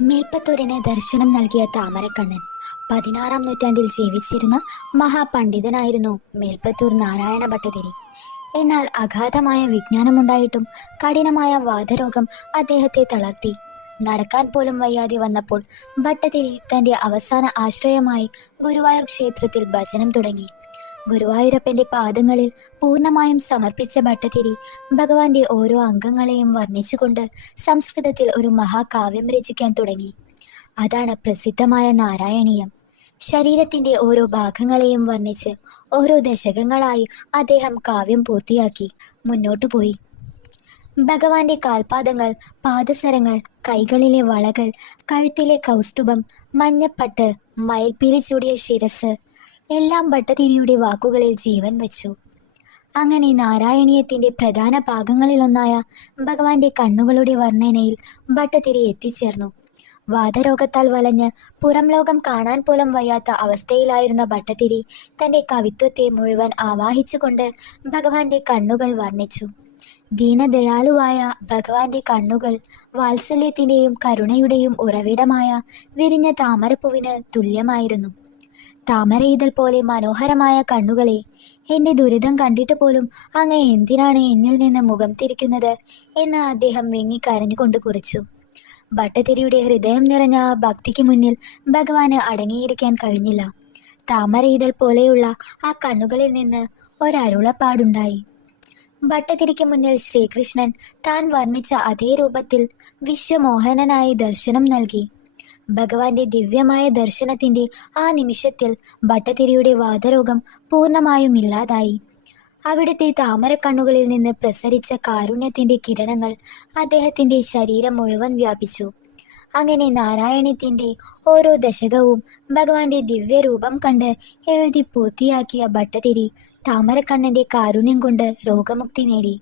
മേപ്പത്തൂരിന് ദർശനം നൽകിയ താമരക്കണ്ണൻ പതിനാറാം നൂറ്റാണ്ടിൽ ജീവിച്ചിരുന്ന മഹാപണ്ഡിതനായിരുന്നു മേൽപ്പത്തൂർ നാരായണ ഭട്ടതിരി. എന്നാൽ അഗാധമായ വിജ്ഞാനമുണ്ടായിട്ടും കഠിനമായ വാതരോഗം അദ്ദേഹത്തെ തളർത്തി. നടക്കാൻ പോലും വയ്യാതെ വന്നപ്പോൾ ഭട്ടതിരി തന്റെ അവസാന ആശ്രയമായി ഗുരുവായൂർ ക്ഷേത്രത്തിൽ ഭജനം തുടങ്ങി. ഗുരുവായൂരപ്പന്റെ പാദങ്ങളിൽ പൂർണമായും സമർപ്പിച്ച ഭട്ടതിരി ഭഗവാന്റെ ഓരോ അംഗങ്ങളെയും വർണിച്ചുകൊണ്ട് സംസ്കൃതത്തിൽ ഒരു മഹാകാവ്യം രചിക്കാൻ തുടങ്ങി. അതാണ് പ്രസിദ്ധമായ നാരായണീയം. ശരീരത്തിന്റെ ഓരോ ഭാഗങ്ങളെയും വർണിച്ച് ഓരോ ദശകങ്ങളായി അദ്ദേഹം കാവ്യം പൂർത്തിയാക്കി മുന്നോട്ടു പോയി. ഭഗവാന്റെ കാൽപാദങ്ങൾ പാദസരങ്ങൾ കൈകളിലെ വളകൾ കഴുത്തിലെ കൗസ്തുഭം മഞ്ഞപ്പട്ട് മയിൽപ്പീലി ചൂടിയ ശിരസ് എല്ലാം ഭട്ടതിരിയുടെ വാക്കുകളിൽ ജീവൻ വച്ചു. അങ്ങനെ നാരായണീയത്തിന്റെ പ്രധാന ഭാഗങ്ങളിലൊന്നായ ഭഗവാന്റെ കണ്ണുകളുടെ വർണനയിൽ ഭട്ടതിരി എത്തിച്ചേർന്നു. വാതരോഗത്താൽ വലഞ്ഞ് പുറം ലോകം കാണാൻ പോലും വയ്യാത്ത അവസ്ഥയിലായിരുന്ന ഭട്ടതിരി തന്റെ കവിത്വത്തെ മുഴുവൻ ആവാഹിച്ചുകൊണ്ട് ഭഗവാന്റെ കണ്ണുകൾ വർണിച്ചു. ദീനദയാലുവായ ഭഗവാന്റെ കണ്ണുകൾ വാത്സല്യത്തിന്റെയും കരുണയുടെയും ഉറവിടമായ വിരിഞ്ഞ താമരപ്പൂവിന് തുല്യമായിരുന്നു. താമരയിതൾ പോലെ മനോഹരമായ കണ്ണുകളെ എന്റെ ദുരിതം കണ്ടിട്ട് പോലും അങ്ങ് എന്തിനാണ് എന്നിൽ നിന്ന് മുഖം തിരിക്കുന്നത് എന്ന് അദ്ദേഹം വെങ്ങി കരഞ്ഞുകൊണ്ട് കുറിച്ചു. ഭട്ടതിരിയുടെ ഹൃദയം നിറഞ്ഞ ഭക്തിക്ക് മുന്നിൽ ഭഗവാന് അടങ്ങിയിരിക്കാൻ കഴിഞ്ഞില്ല. താമരയിതൾ പോലെയുള്ള ആ കണ്ണുകളിൽ നിന്ന് ഒരരുളപ്പാടുണ്ടായി. ഭട്ടതിരിക്ക് മുന്നിൽ ശ്രീകൃഷ്ണൻ താൻ വർണിച്ച അതേ രൂപത്തിൽ വിശ്വമോഹനനായി ദർശനം നൽകി. ഭഗവാന്റെ ദിവ്യമായ ദർശനത്തിന്റെ ആ നിമിഷത്തിൽ ഭട്ടതിരിയുടെ വാതരോഗം പൂർണമായും ഇല്ലാതായി. അവിടുത്തെ താമരക്കണ്ണുകളിൽ നിന്ന് പ്രസരിച്ച കാരുണ്യത്തിന്റെ കിരണങ്ങൾ അദ്ദേഹത്തിന്റെ ശരീരം മുഴുവൻ വ്യാപിച്ചു. അങ്ങനെ നാരായണത്തിന്റെ ഓരോ ദശകവും ഭഗവാന്റെ ദിവ്യരൂപം കണ്ട് എഴുതി പൂർത്തിയാക്കിയ ഭട്ടതിരി താമരക്കണ്ണന്റെ കാരുണ്യം കൊണ്ട് രോഗമുക്തി നേടി.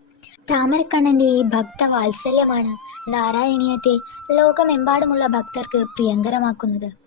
താമരക്കണ്ണന്റെ ഭക്തവാത്സല്യമാണ് നാരായണീയത്തെ ലോകമെമ്പാടുമുള്ള ഭക്തർക്ക് പ്രിയങ്കരമാക്കുന്നത്.